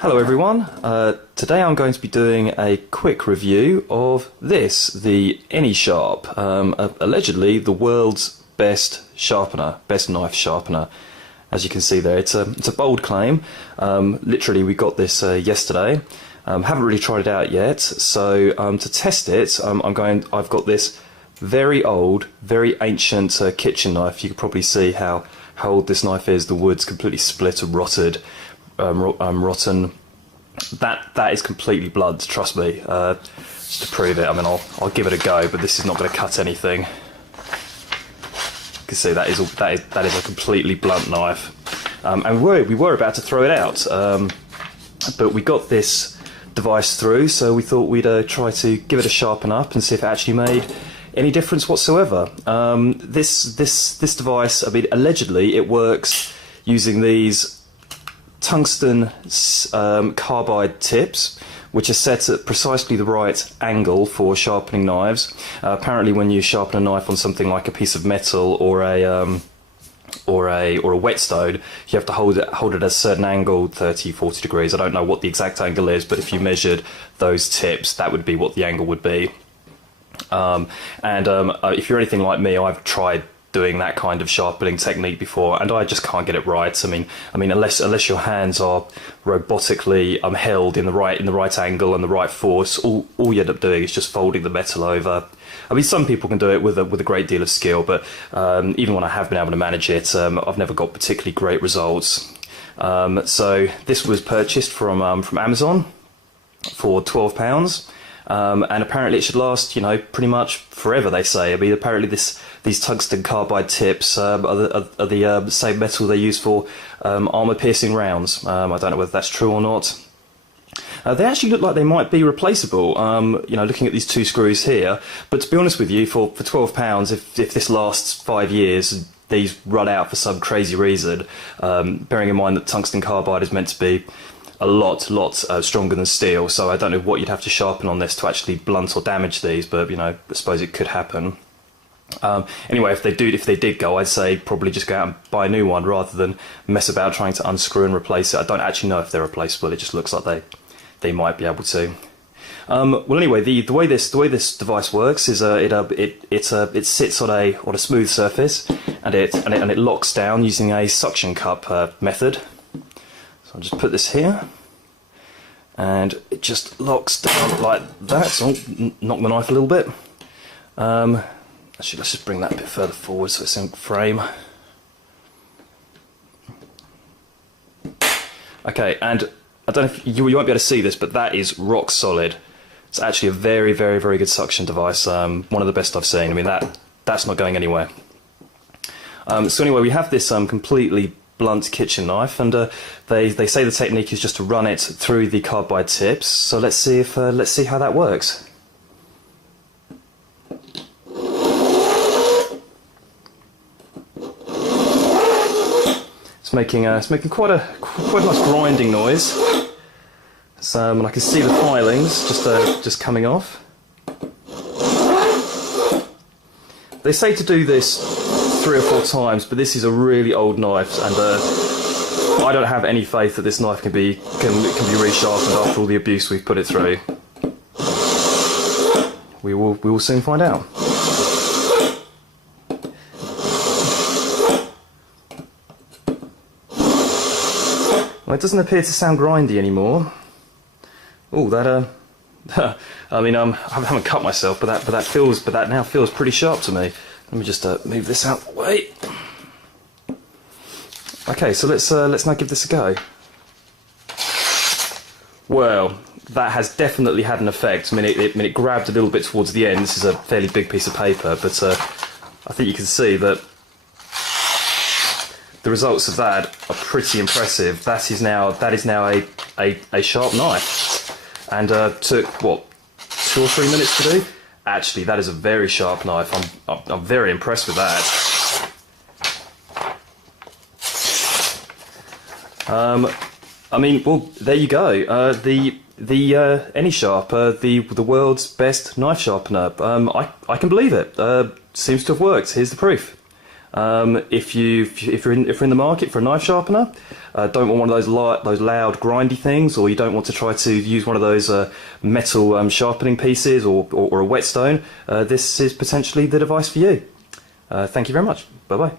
Hello everyone, today I'm going to be doing a quick review of this, the Anysharp, allegedly the world's best sharpener, best knife sharpener. As you can see there, it's a bold claim. Literally we got this yesterday. Haven't really tried it out yet, so to test it I've got this very old, very ancient kitchen knife. You can probably see how old this knife is. The wood's completely split and rotted. Rotten. That is completely blunt, trust me. Just to prove it, I mean, I'll give it a go, but this is not going to cut anything. You can see that is a completely blunt knife, and we were about to throw it out, but we got this device through, so we thought we'd try to give it a sharpen up and see if it actually made any difference whatsoever. This device, I mean, allegedly it works using these tungsten carbide tips, which are set at precisely the right angle for sharpening knives. Apparently, when you sharpen a knife on something like a piece of metal or a whetstone, you have to hold it at a certain angle, 30-40 degrees. I don't know what the exact angle is, but if you measured those tips, that would be what the angle would be. If you're anything like me, I've tried doing that kind of sharpening technique before, and I just can't get it right. I mean, unless your hands are robotically held in the right angle and the right force, all you end up doing is just folding the metal over. I mean, some people can do it with a great deal of skill, but even when I have been able to manage it, I've never got particularly great results. So this was purchased from Amazon for £12. And apparently it should last, pretty much forever, they say. I mean, apparently these tungsten carbide tips are the same metal they use for armour-piercing rounds. I don't know whether that's true or not. They actually look like they might be replaceable, looking at these two screws here. But to be honest with you, for £12, if this lasts 5 years, these run out for some crazy reason, bearing in mind that tungsten carbide is meant to be a lot stronger than steel, so I don't know what you'd have to sharpen on this to actually blunt or damage these, but I suppose it could happen. Anyway, if they did go, I'd say probably just go out and buy a new one rather than mess about trying to unscrew and replace it. I don't actually know if they're replaceable. It just looks like they might be able to. Well, anyway, the way this device works is it sits on a smooth surface, and it locks down using a suction cup method. So I'll just put this here, and it just locks down like that. So I'll knock the knife a little bit. Actually, let's just bring that a bit further forward so it's in frame. Okay, and I don't know if you won't be able to see this, but that is rock solid. It's actually a very, very, very good suction device. One of the best I've seen. I mean, that's not going anywhere. So anyway, we have this completely blunt kitchen knife, and they say the technique is just to run it through the carbide tips. So let's see how that works. It's making quite a nice grinding noise. And I can see the filings just coming off. They say to do this 3 or 4 times, but this is a really old knife, and I don't have any faith that this knife can be resharpened after all the abuse we've put it through. We will soon find out. Well, it doesn't appear to sound grindy anymore. Oh, that I mean, I haven't cut myself, but that now feels pretty sharp to me. Let me just move this out of the way. Okay, so let's now give this a go. Well, that has definitely had an effect. I mean, it grabbed a little bit towards the end. This is a fairly big piece of paper, but I think you can see that the results of that are pretty impressive. That is now a sharp knife, and took what, 2 or 3 minutes to do. Actually, that is a very sharp knife. I'm very impressed with that. I mean, well, there you go. The Anysharp, the world's best knife sharpener. I can believe it. Seems to have worked. Here's the proof. If you're in the market for a knife sharpener, don't want one of those loud grindy things, or you don't want to try to use one of those metal sharpening pieces or a whetstone, this is potentially the device for you. Thank you very much. Bye bye.